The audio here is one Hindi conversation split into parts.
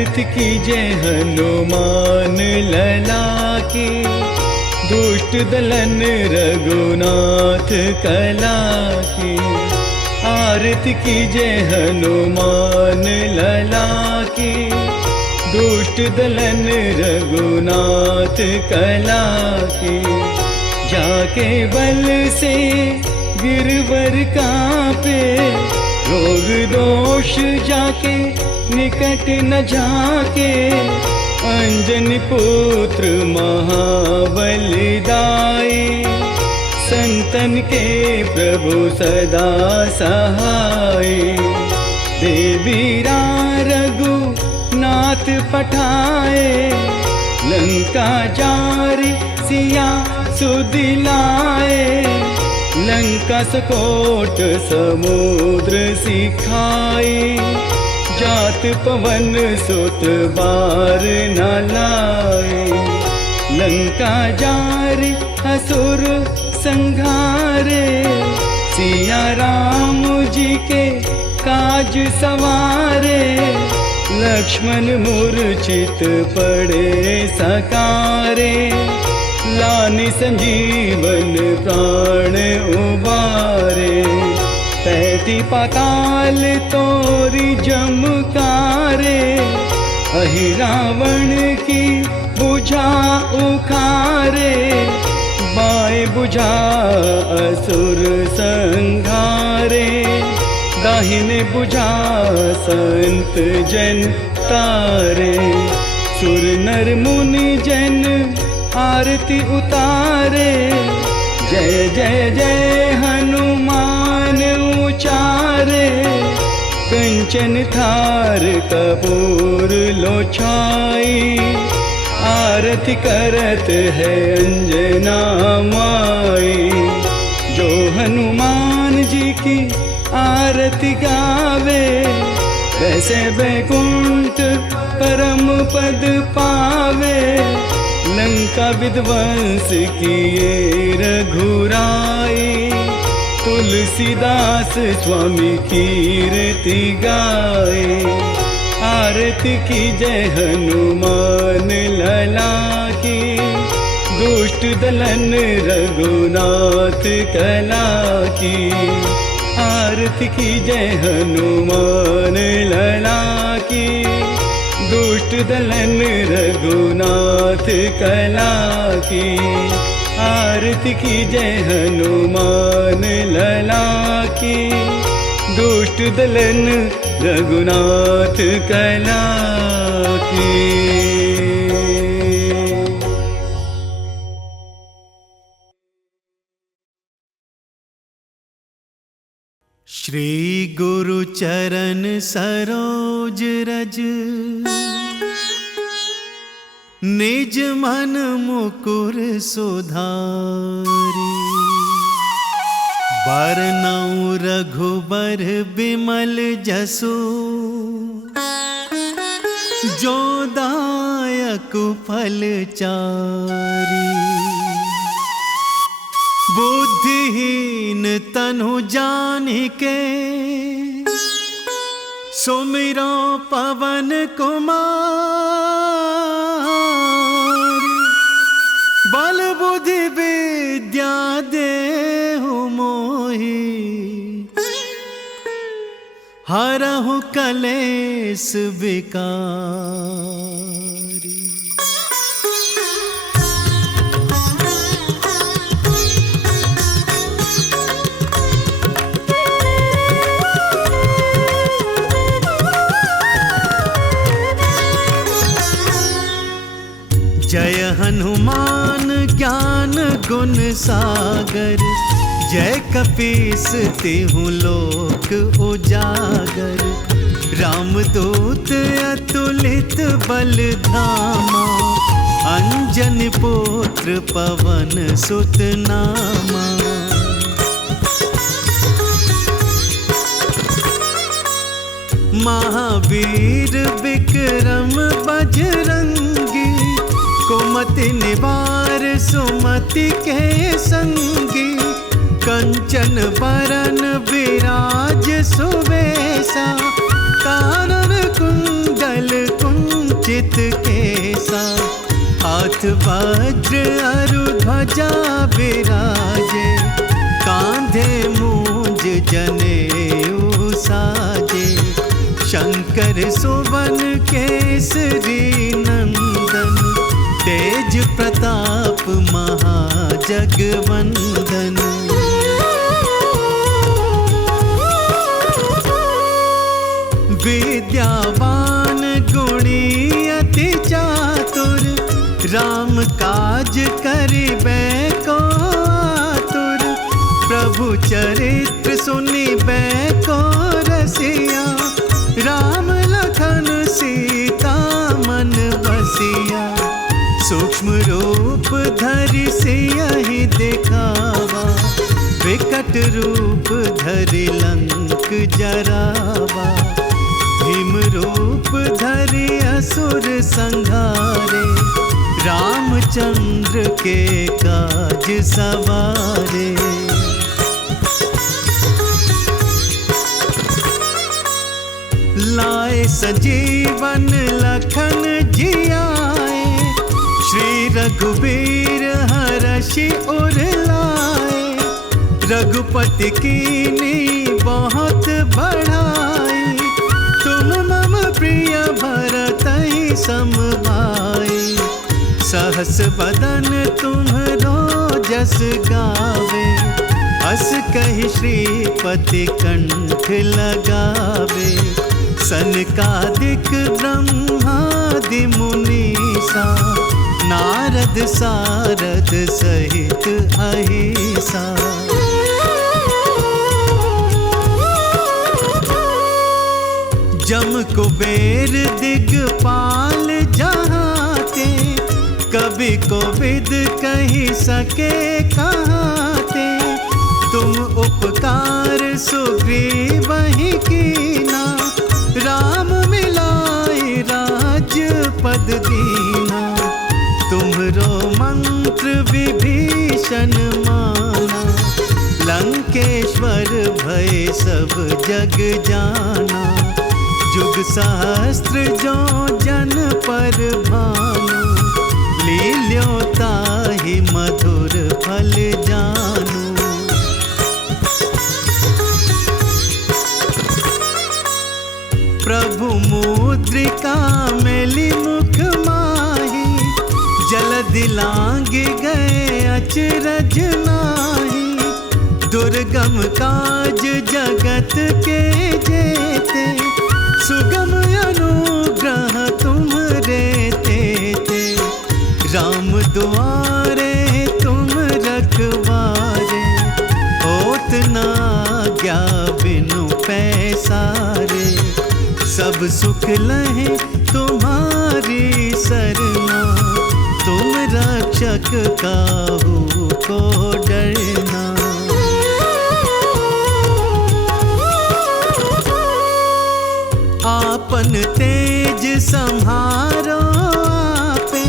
आरती कीजे हनुमान लला की, दुष्ट दलन रघुनाथ कला की। आरती कीजे हनुमान लला की, दुष्ट दलन रघुनाथ कला की। जाके बल से गिरवर कांपे, रोग दोष जाके निकट न जाके। अंजनी पुत्र महाबलिदाई, संतन के प्रभु सदा सहाय। देवीरा रघुनाथ पठाए, लंका जारी सिया सुदिलाए। लंका सकोट समुद्र सिखाए, जात पवन सुत बार न लाए। लंका जारी असुर संघारे, सिया राम जी के काज सवारे। लक्ष्मण मूर्छित पड़े सकारे, लानि संजीवन प्राण उबारे। पैती पाताल तोरी जमकारे, अहि रावण की बुझा उखारे। बाएं बुझा असुर संघारे, दाहिने बुझा संत जन तारे। सुर नर मुनि जन आरती उतारे, जय जय जय हनुमान उचारे। कंचन थार कपूर लो छाई, आरती करत है अंजना माई। जो हनुमान जी की आरती गावे, वैसे बैकुंठ परम पद पावे। लंका विध्वंस किए रघुराई, तुलसीदास स्वामी कीर्ति गाए। आरती की जय हनुमान लला की, दुष्ट दलन रघुनाथ कला की। आरती की जय हनुमान लला की, दुष्ट दलन रघुनाथ कला की। आरती की जय हनुमान लला की, दुष्ट दलन रघुनाथ कला की। श्री गुरु चरण सरोज रज, निज मन मुकुर सुधारी। बरनउँ रघुबर बिमल जसु, जो दायक फल चारी। बुद्धिहीन तनु जानिके, सुमिरो पवन कुमार। बल बुद्धि विद्या देहु मोहि, हरहु कलेस विकारी। जय हनुमान ज्ञान गुण सागर, जय कपीस तिहु लोक उजागर। रामदूत अतुलित बल धामा, अंजनी पुत्र पवन सुत नामा। महावीर विक्रम बजरंगी, कुमति निवार सुमति के संगी। कंचन बरन विराज सुवेशा, कानन कुंडल कुंडल चित केसा, हाथ वज्र अरु ध्वजा विराजे, कांधे मूंज जनेऊ साजे। शंकर सुवन केसरी नंदन, तेज प्रताप महाजगवंदन। विद्यावान गुणी अति चातुर, राम काज करिबे को आतुर। प्रभु चरित्र सुनिबे को रसिया, राम लखन सीता मन बसिया। सूक्ष्म रूप धरि सियहि दिखावा, विकट रूप धरि लंक जरावा। भीम रूप धरि असुर संहारे, रामचंद्र के काज सवारे। लाए संजीवन लखन जियाए, श्री रघुबीर हरषि उर लाए। रघुपति कीनी बहुत बढ़ाई, तुम मम प्रिय भरतहि सम भाई। सहस बदन तुम्हरो जस गावे, अस कहि श्रीपति कंठ लगावे। सनकादिक ब्रह्मादि मुनीसा, नारद सारद सहित अहिसा। जम कुबेर दिगपाल जहाते, कवि कोविद कहि सके कहाते। तुम उपकार सुग्रीवहि कीना, राम मिलाई राजपद दीना। तुम्हरो मंत्र विभीषण माना, लंकेश्वर भय सब जग जाना। जुग सहस्त्र जो जन पर भानु, लील्यो ताहि मधुर फल जानु। प्रभु मुद्रिका मेली मुख माही, जलधि लांघ गए अचरज नाही। दुर्गम काज जगत के जेते, सुगम अनुग्रह तुम्हरे तेते। राम दुआरे तुम रखवारे, होत न आज्ञा बिनु पैसारे। सब सुख लहे तुम्हारी सरना, तुम रक्षक काहू को डरना। आपन तेज संहारो आपे,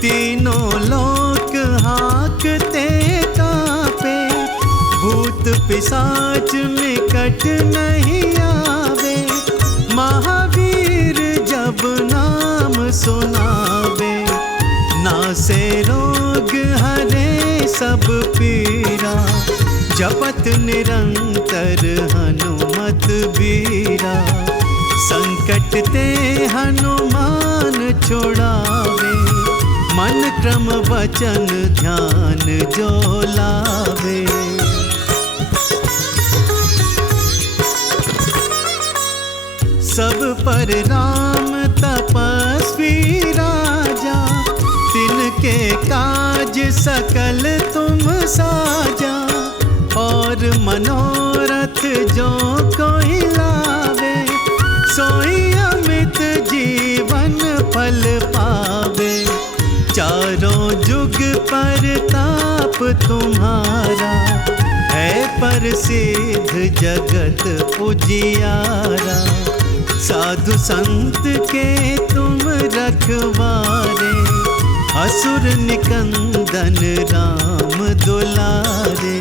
तीनों लोक हाकते कापे। भूत पिशाच निकट नहीं आवे, महावीर जब नाम सुनावे। नासे रोग हरे सब पीरा, जपत निरंतर हनुमत बीरा। संकट ते हनुमान छोड़ावे, मन क्रम वचन ध्यान जो लावे। सब पर राम तपस्वी राजा, तिनके काज सकल तुम साजा। और मनोरथ जो कोई लावे, सोई अमित जीवन फल पावे। चारों जुग परताप तुम्हारा, है प्रसिद्ध जगत उजियारा। साधु संत के तुम रखवारे, असुर निकंदन राम दुलारे।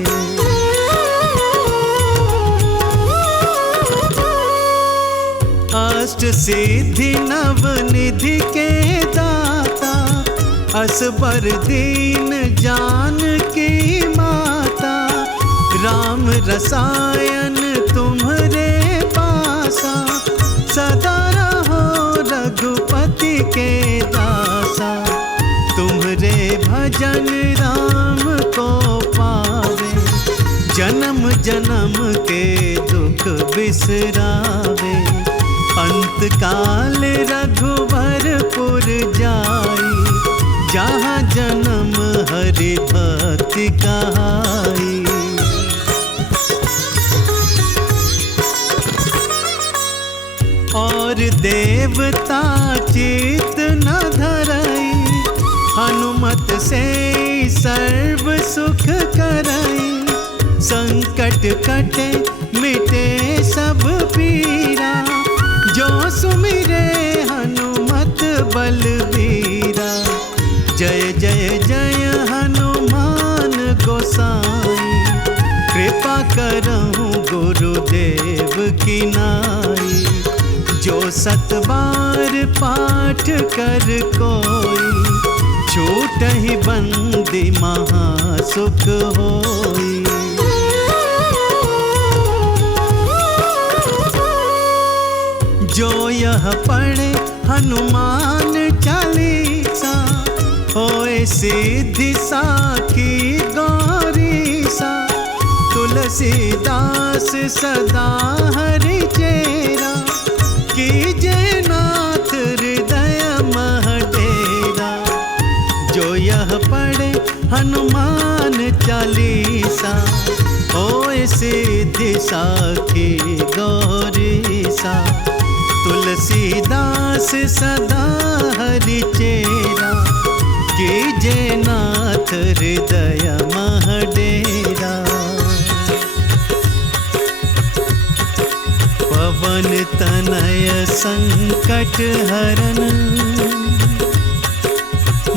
अष्ट सिद्धि नव निधि के दाता, असबर दीन जानकी माता। राम रसायन तुम्हरे पासा, सदा रहो रघुपति के दासा। तुम्हरे भजन राम को पावे, जन्म जन्म के दुख बिसरावे। अंत काल रघुवरपुर जाई, जहाँ जन्म हरि भक्ति कहाई। और देवता चित न धरई, हनुमत से सर्व सुख करई। संकट कटे मिटे सब पीरा, जो सुमिरे हनुमत बलबीरा। जय जय जय हनुमान गोसाई, कृपा करहु गुरुदेव की नाई। जो 7 बार पाठ कर कोई, छूटहि बंदी महासुख होई। जो यह पढ़े हनुमान चालीसा, होए सिद्धि साखी गौरीसा। तुलसीदास सदा हरि चेरा, कीजे नाथ हृदय मह डेरा। जो यह पढ़े हनुमान चालीसा, होए सिद्धि साखी गौरीसा। तुलसीदास सदा हरि चेरा, कीजे नाथ हृदय मह डेरा। पवन तनय संकट हरन,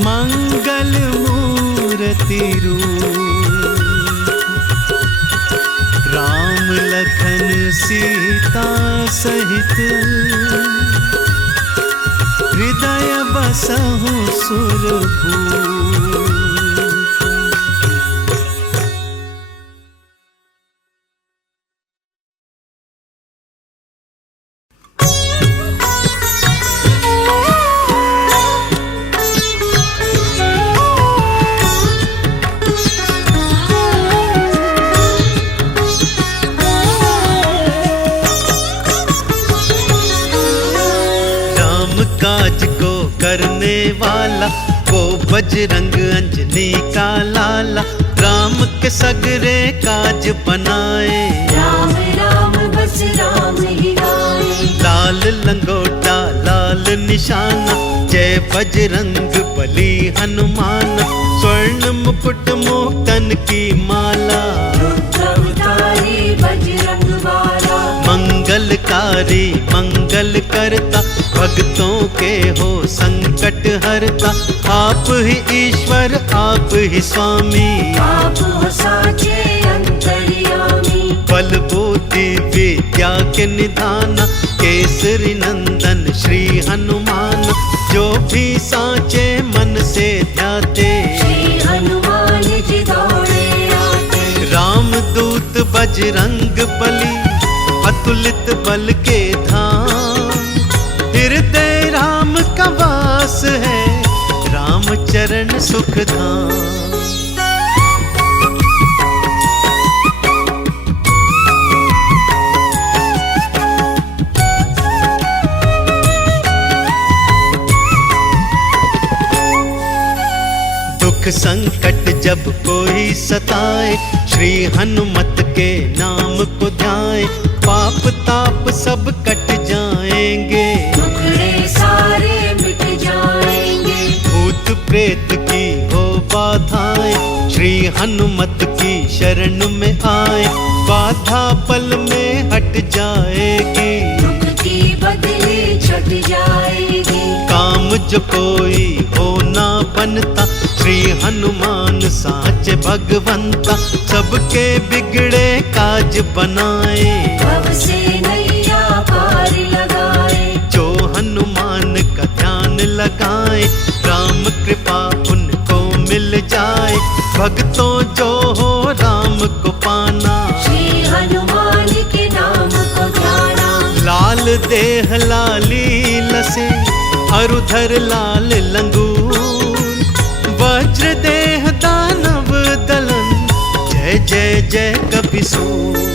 मंगल मूर्ति रूप। राम लखन सीता सहित, हृदय बसहु सुरभूप। काज को करने वाला, को बजरंग अंजनी का लाला। राम के सगरे काज बनाए, राम राम बस राम ही गाए। लाल लंगोटा लाल निशाना, जय बजरंग बली हनुमान। स्वर्ण मुकुट मोक्तन की माला, रुद्र अवतारी बजरंग वाला। मंगलकारी मंगल करता, भक्तों के हो संकट हरता। आप ही ईश्वर आप ही स्वामी, आप हो साचे अंतर्यामी। बल बुद्धि विद्या के निधान, केसरी नंदन श्री हनुमान। जो भी साचे मन से ध्याते, श्री हनुमान जी दौड़े आते। राम दूत बजरंग बली, अतुलित बल के धाम। हृदय राम का वास है, राम चरण सुख धाम। दुख संकट जब कोई सताए, श्री हनुमत के नाम को ध्याए। पाप ताप सब कट जाएंगे, दुखड़े सारे मिट जाएंगे। भूत प्रेत की हो बाधाएं, श्री हनुमत की शरण में आए। बाधा पल में हट जाएगी, दुख की बदली छट जाएगी। काम जो कोई हो ना बनता, श्री हनुमान साच भगवंता। सबके बिगड़े काज बनाए, भव से नैया पार लगाए। जो लगाए, राम कृपा उनको मिल जाए। भक्तों जो हो राम को पाना, श्री हनुमान के नाम को ध्याना। लाल देह लाली लसे, अरुधर लाल लंगूर, वज्र देह दानव दलन, जय जय जय कपिसूर।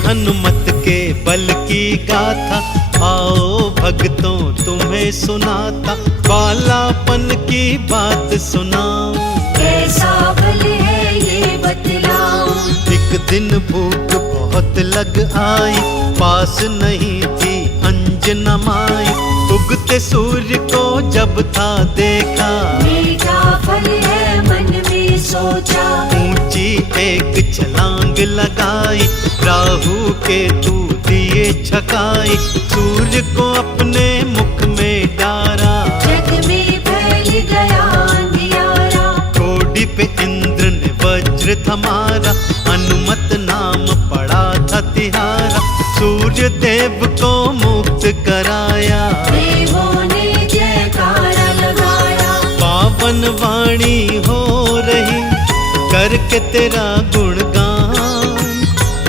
हनुमत के बल की गाथा, आओ भक्तों तुम्हें सुनाता। बालापन की बात सुनाऊं, कैसा बल है ये बतलाऊं। एक दिन भूख बहुत लग आई, पास नहीं थी अंजना माई। उगते सूर्य को जब था देखा, मीठा फल है मन में सोचा। ऊंची एक छलांग लगाई, राहु केतु दिए छकाई। सूर्य को अपने मुख में डारा, जग में फैल गया अंधियारा। कोडी पे इंद्र ने वज्र थमारा, हनुमत नाम पड़ा था तिहारा। सूर्य देव को मुक्त कराया, देवों ने जयकारा लगाया। पावन वाणी हो रही, करके तेरा गुणगान।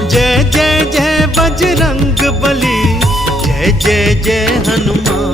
जय जय जय बजरंग बली, जय जय जय हनुमान।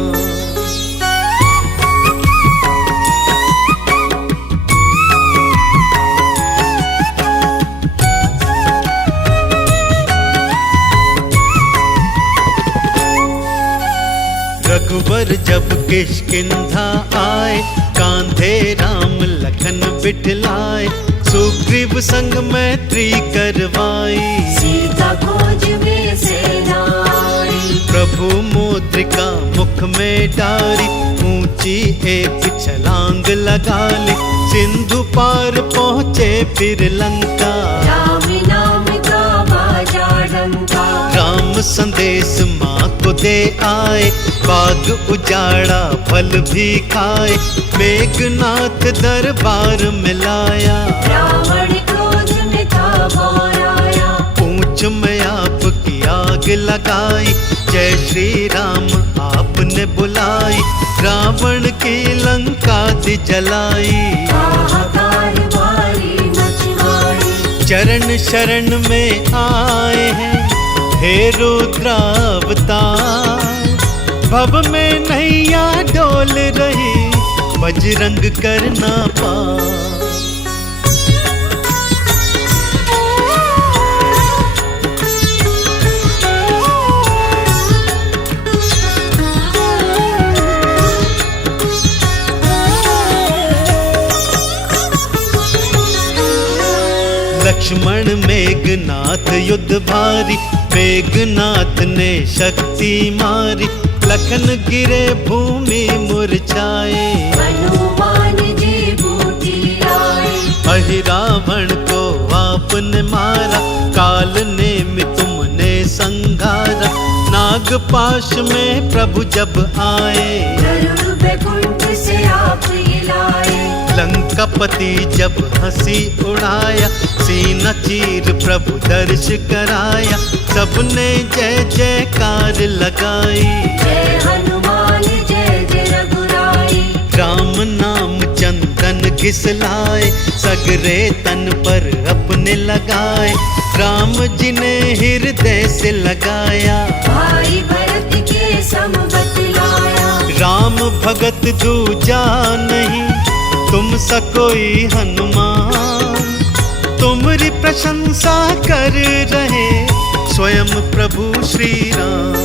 रघुवर जब किष्किंधा आए, कांधे राम लखन बिठलाए। सुग्रीव संग मैत्री करवाई, सीता खोज में सेना आई। प्रभु मुद्रिका मुख में डारी, ऊंची एक छलांग लगा ली। सिंधु पार पहुँचे फिर लंका, राम नाम का बाजा डंका। राम संदेश माँ को दे आए, बाग उजाड़ा फल भी खाए। मेघनाथ दरबार में लाया, रावण क्रोध में था घोराया। पूंछ में आपकी आग लगाई, जय श्री राम आपने बुलाई। रावण की लंका दी जलाई, हाहाकार भारी मचवाई। चरण शरण में आए हैं हे रुद्रावतार। भव में नैया डोल रही, बजरंग करना पार। लक्ष्मण मेघनाथ युद्ध भारी, मेघनाथ ने शक्ति मारी। लखन गिरे भूमि मुरझाए, हनुमान जी बूटी लाए। अहि रावण को आपने मारा, काल ने तुमने संघारा। नागपाश में प्रभु जब आए, गरुड़ बैकुंठ से आप ही लाए। लंकापति जब हंसी उड़ाया, सीना चीर प्रभु दर्श कराया। सबने जय जयकार लगाई, जय हनुमान जय जय रघुराई। राम नाम चंदन घिसलाए, सगरे तन पर अपने लगाए। राम जी ने हृदय से लगाया, भाई भरत के सम बतलाया। राम भगत दूजा नहीं, तुम सा कोई हनुमान। तुम्हारी प्रशंसा कर रहे स्वयं प्रभु श्री राम।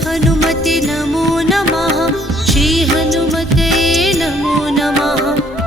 हनुमते नमो नमः, श्री हनुमते नमो नमः।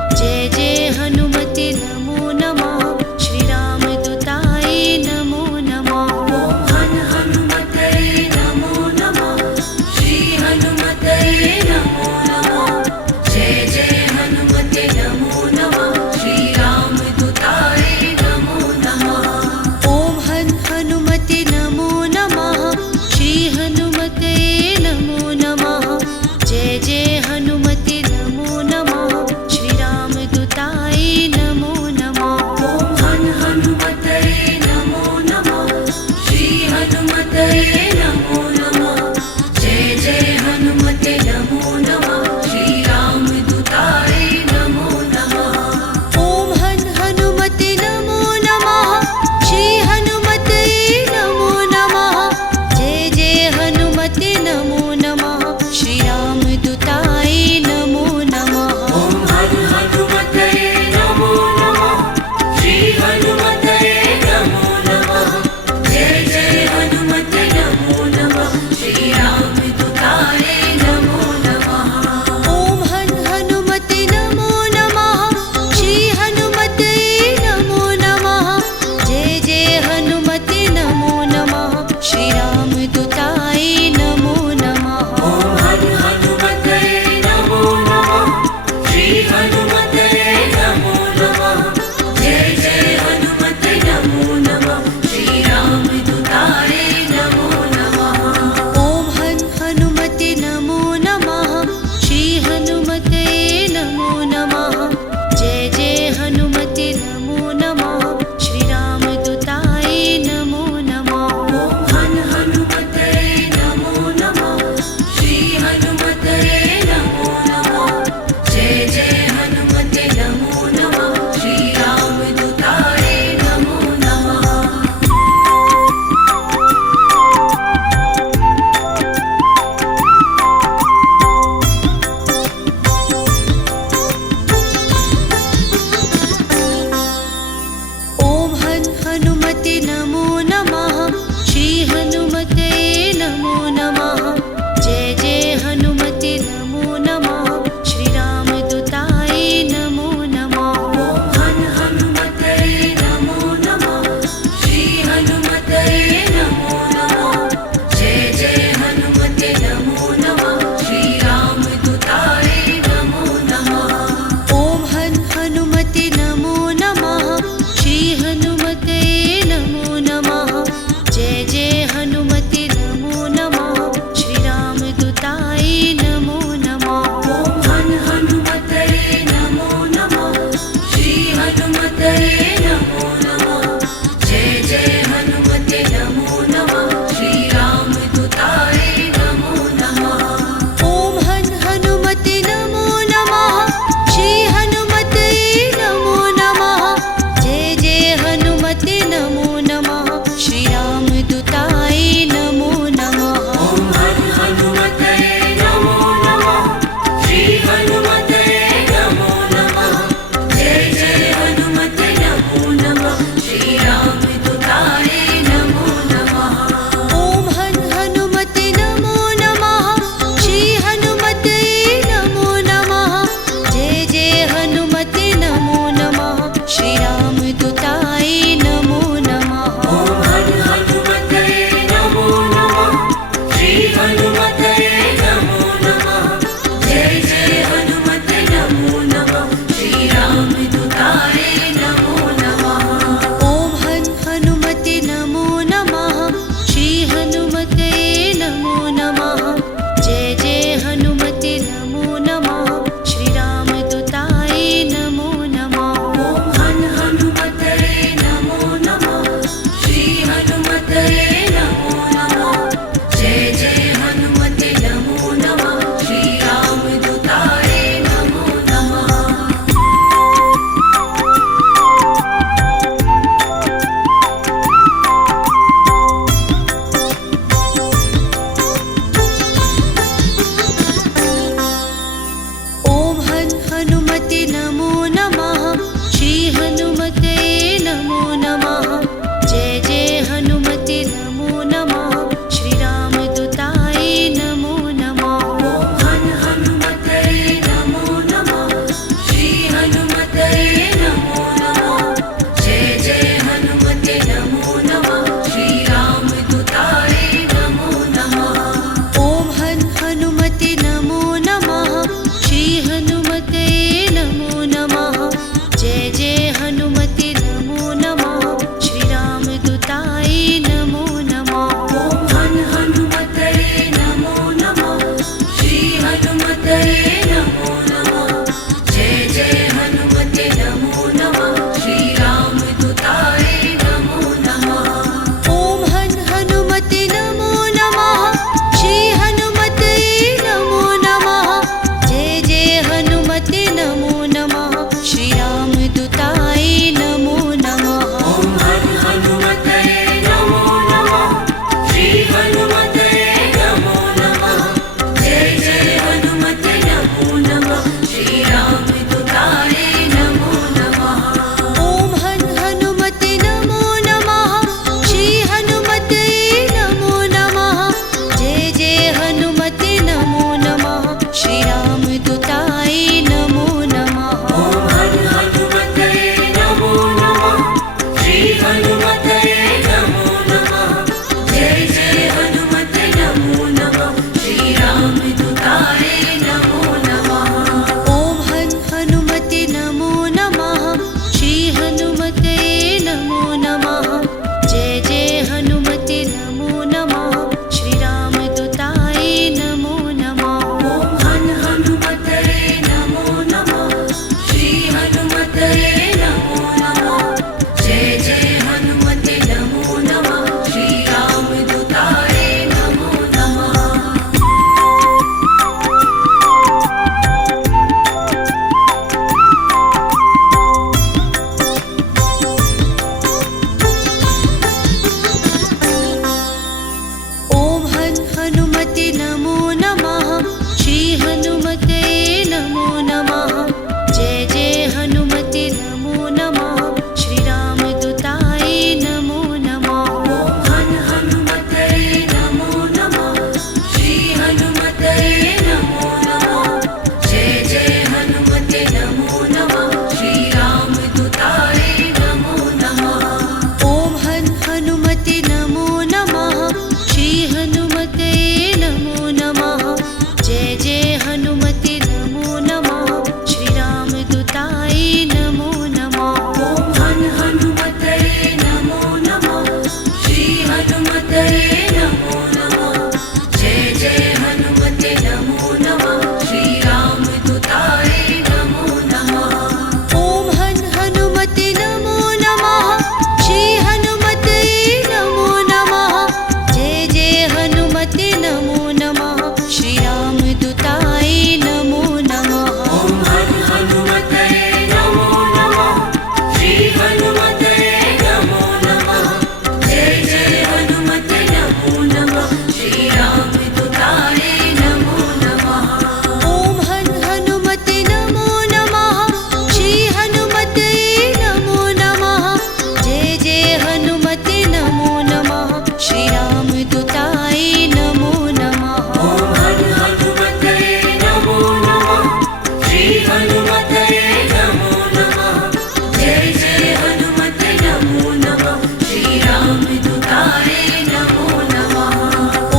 नमो नमः।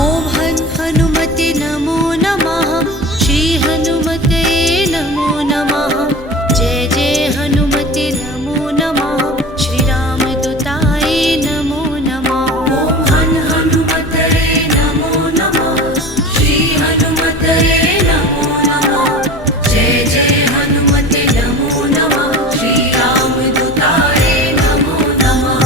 ॐ हनुमते नमो नमः। श्री हनुमते नमो नमः। जय जय हनुमते नमो नमः। श्री रामदूताय नमो नमः। ॐ हनुमते नमो नमः। श्री हनुमते नमो नमः। जय जय हनुमते नमो नमः। श्री रामदूताय नमो नमः।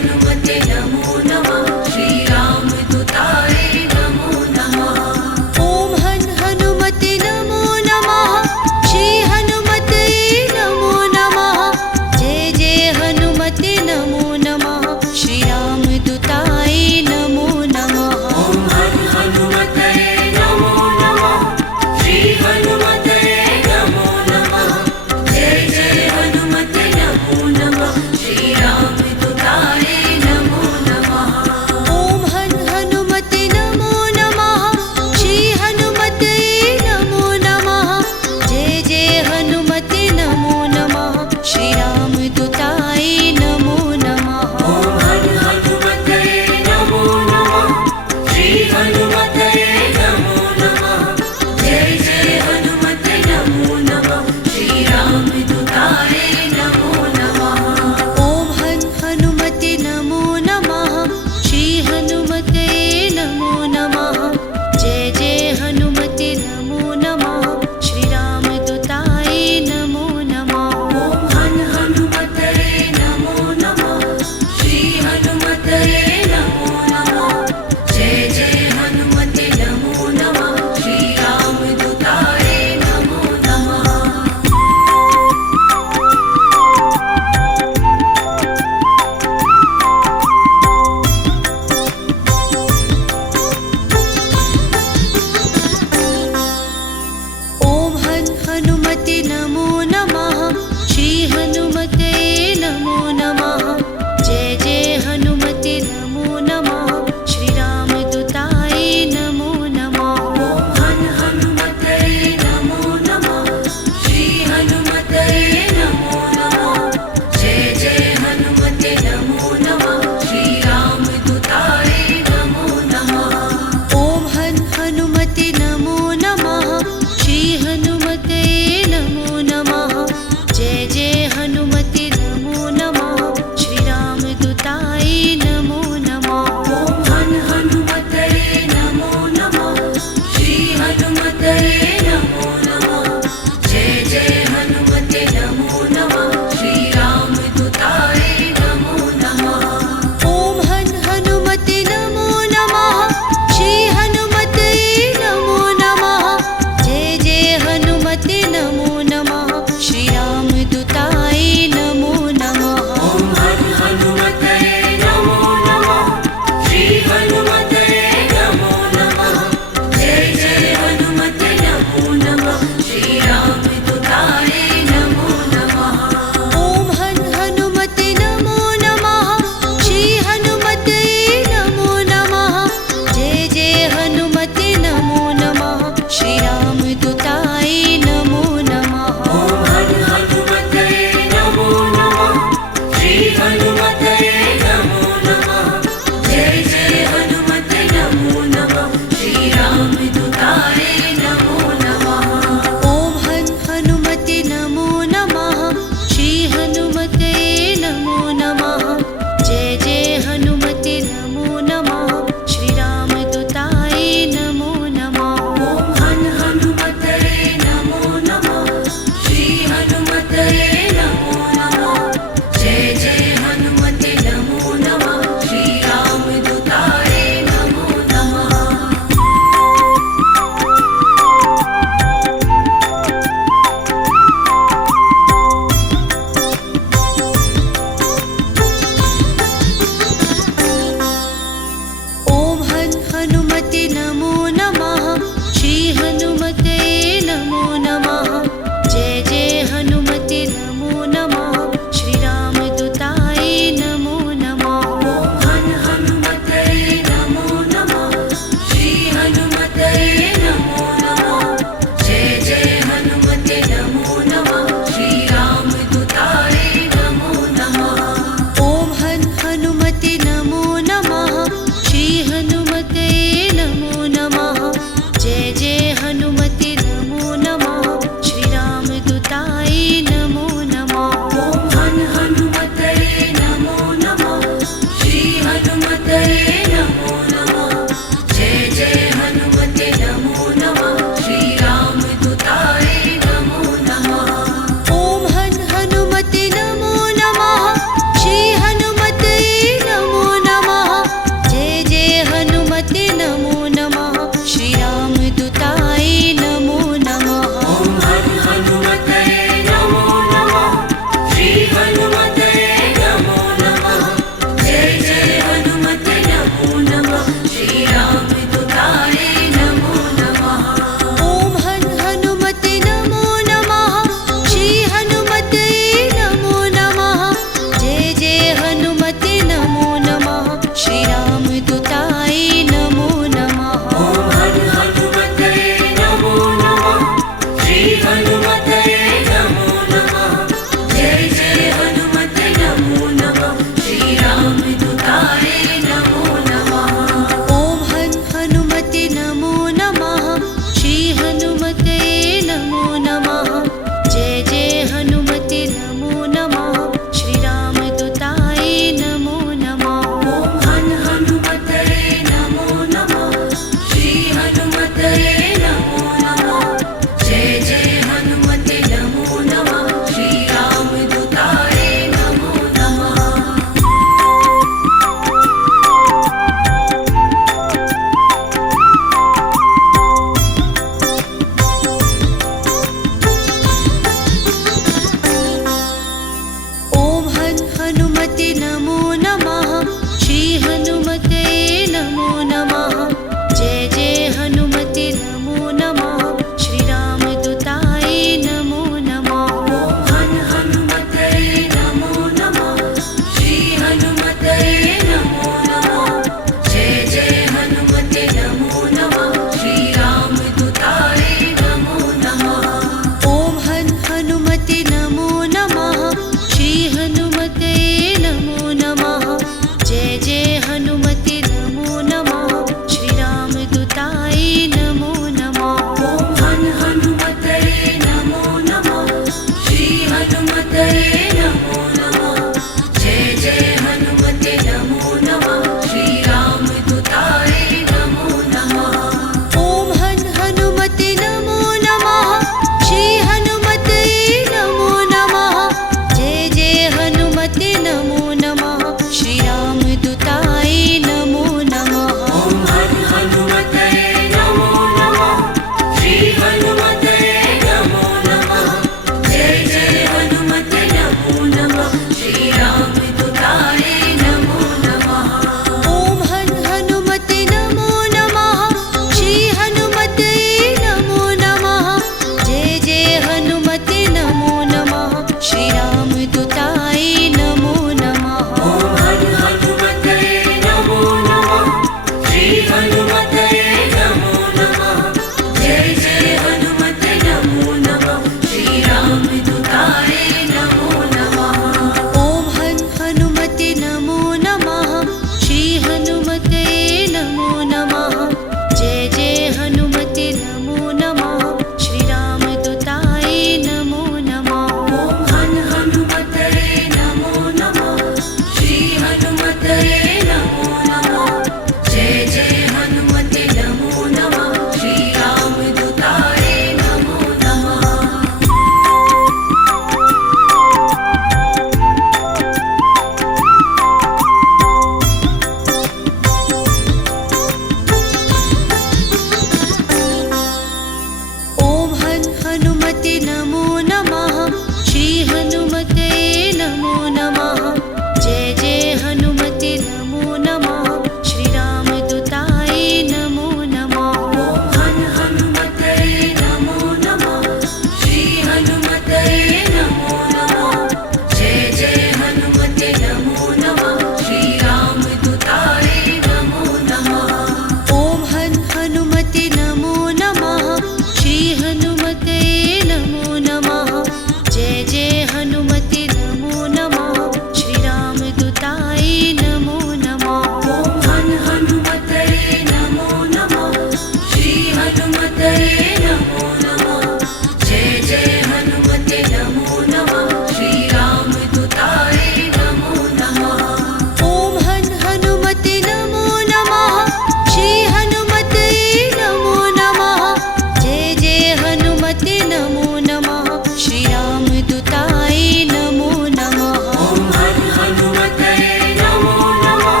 नमः श्रीरामदूताय नमो नमः ॐ हन् हनुमते नमो नमः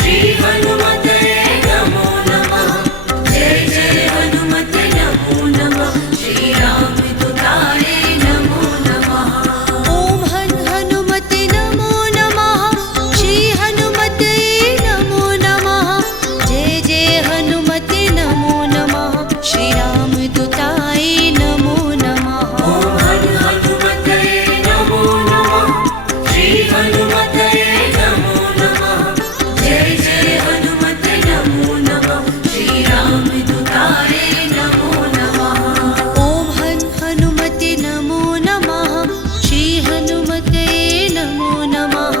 श्री हनुमते नमो नमः जय जय हनुमते नमो नमः श्रीरामदूताय नमो नमः ॐ हन् हनुमते नमो नमः श्री हनुमते नमो नमः जय जय हनुमते नमो नमः श्रीरामदूताय नमो नमः ॐ हन् हनुमते नमो नमः श्री हनुमते नमो नमः जय जय हनुमते नमो नमः श्रीरामदूताय नमो नमः ॐ हन् हनुमते नमो नमः श्री हनुमते नमो नमः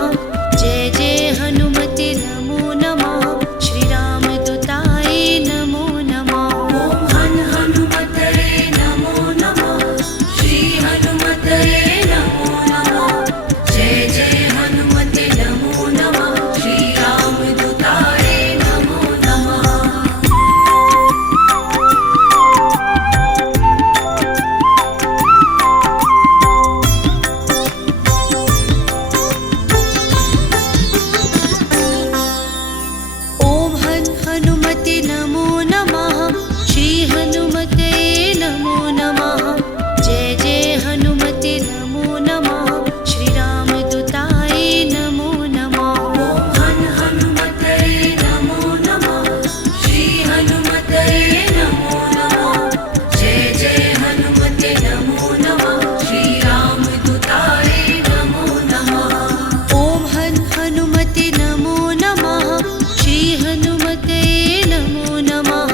जय जय हनुमते नमो नमः श्रीरामदूताय नमो नमः ॐ हन् हनुमते नमो नमः श्री हनुमते नमो नमः जय जय हनुमते नमो नमः श्रीरामदूताय नमो नमः ॐ हन् हनुमते नमो नमः श्री हनुमते नमो नमः जय जय हनुमते नमो नमः श्रीरामदूताय नमो नमः ॐ हन् हनुमते नमो नमः श्री हनुमते नमो नमः जय जय हनुमते नमो नमः श्रीरामदूताय नमो नमः ॐ हन् हनुमते नमो नमः श्री हनुमते नमो नमः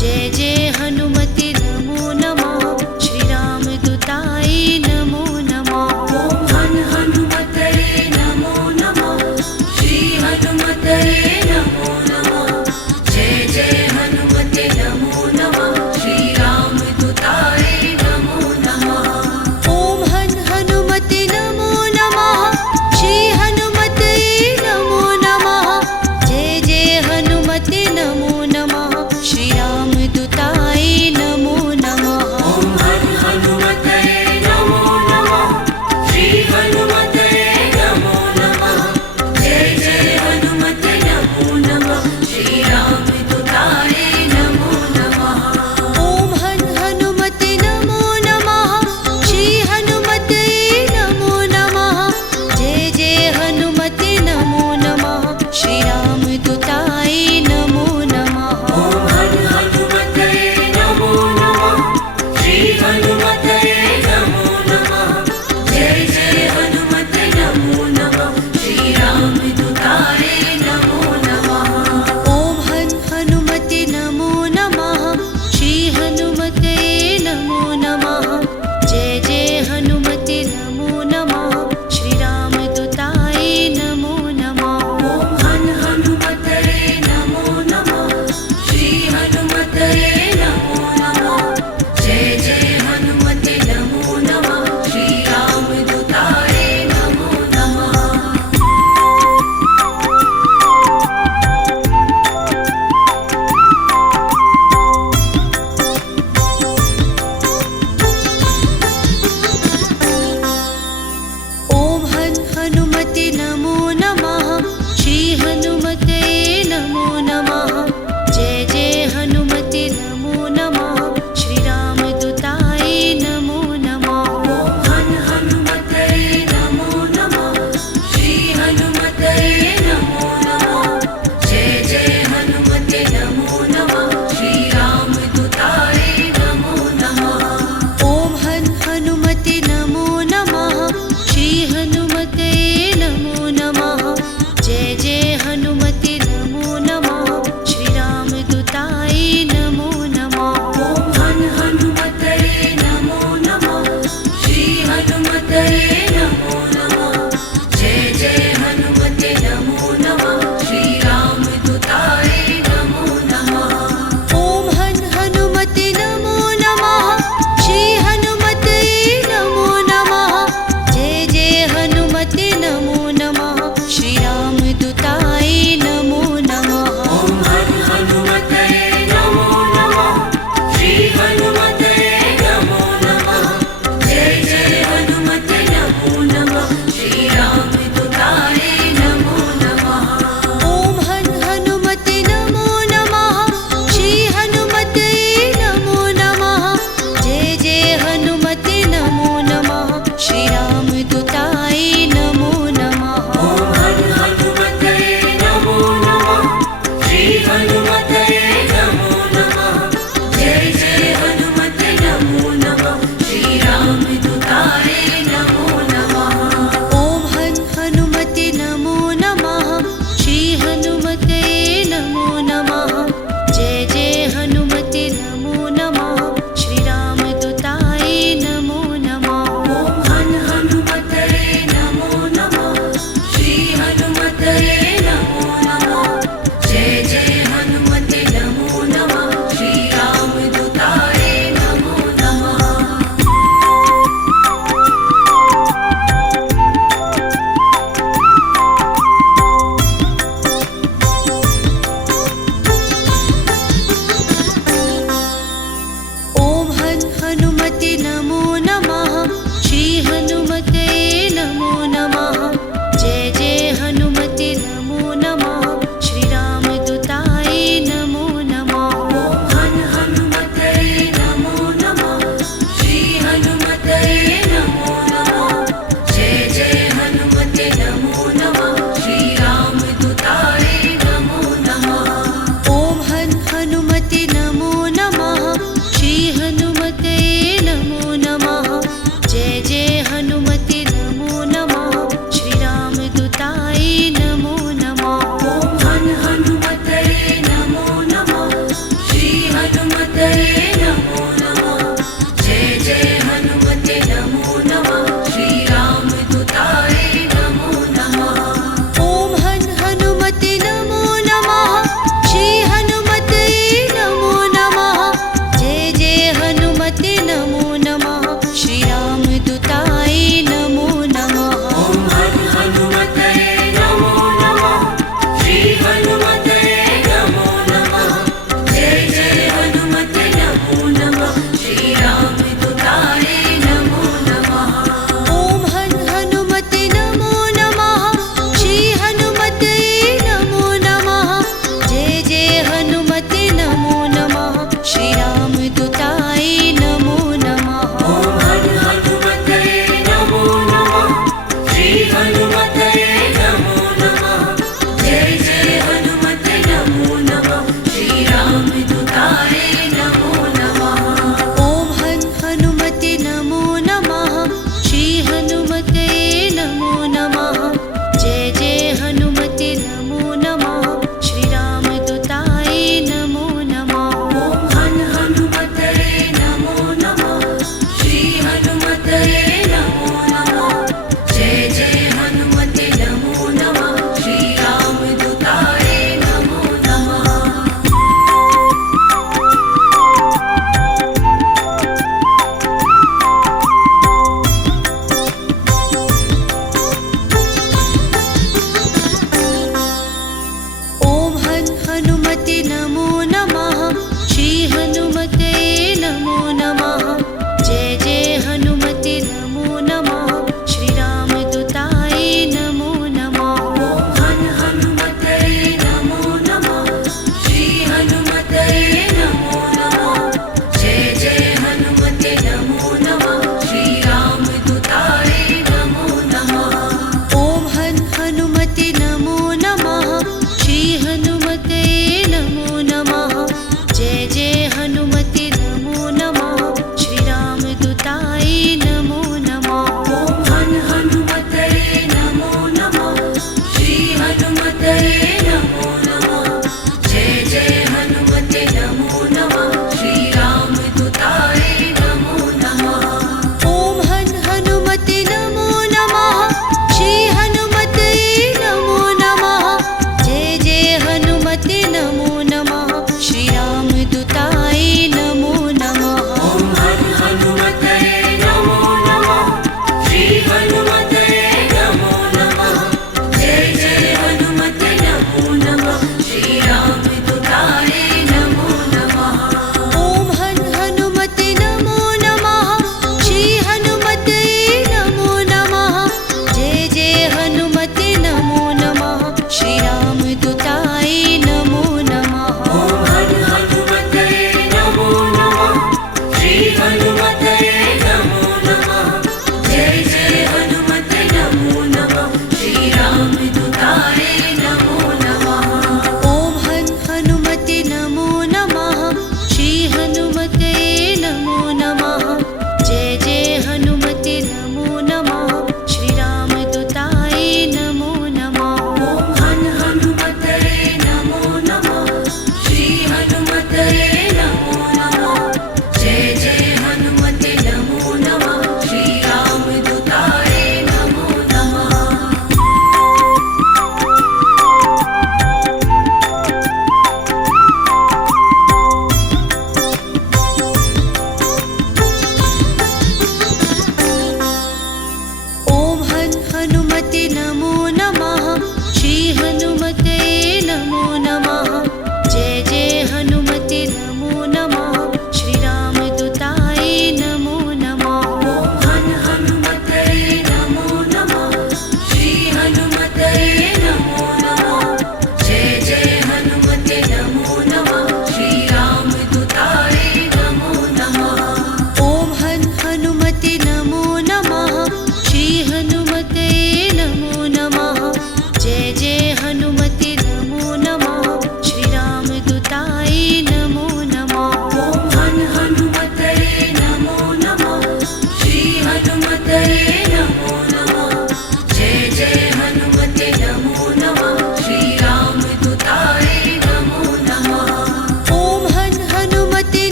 जय जय हनुमते नमो नमः श्रीरामदूताय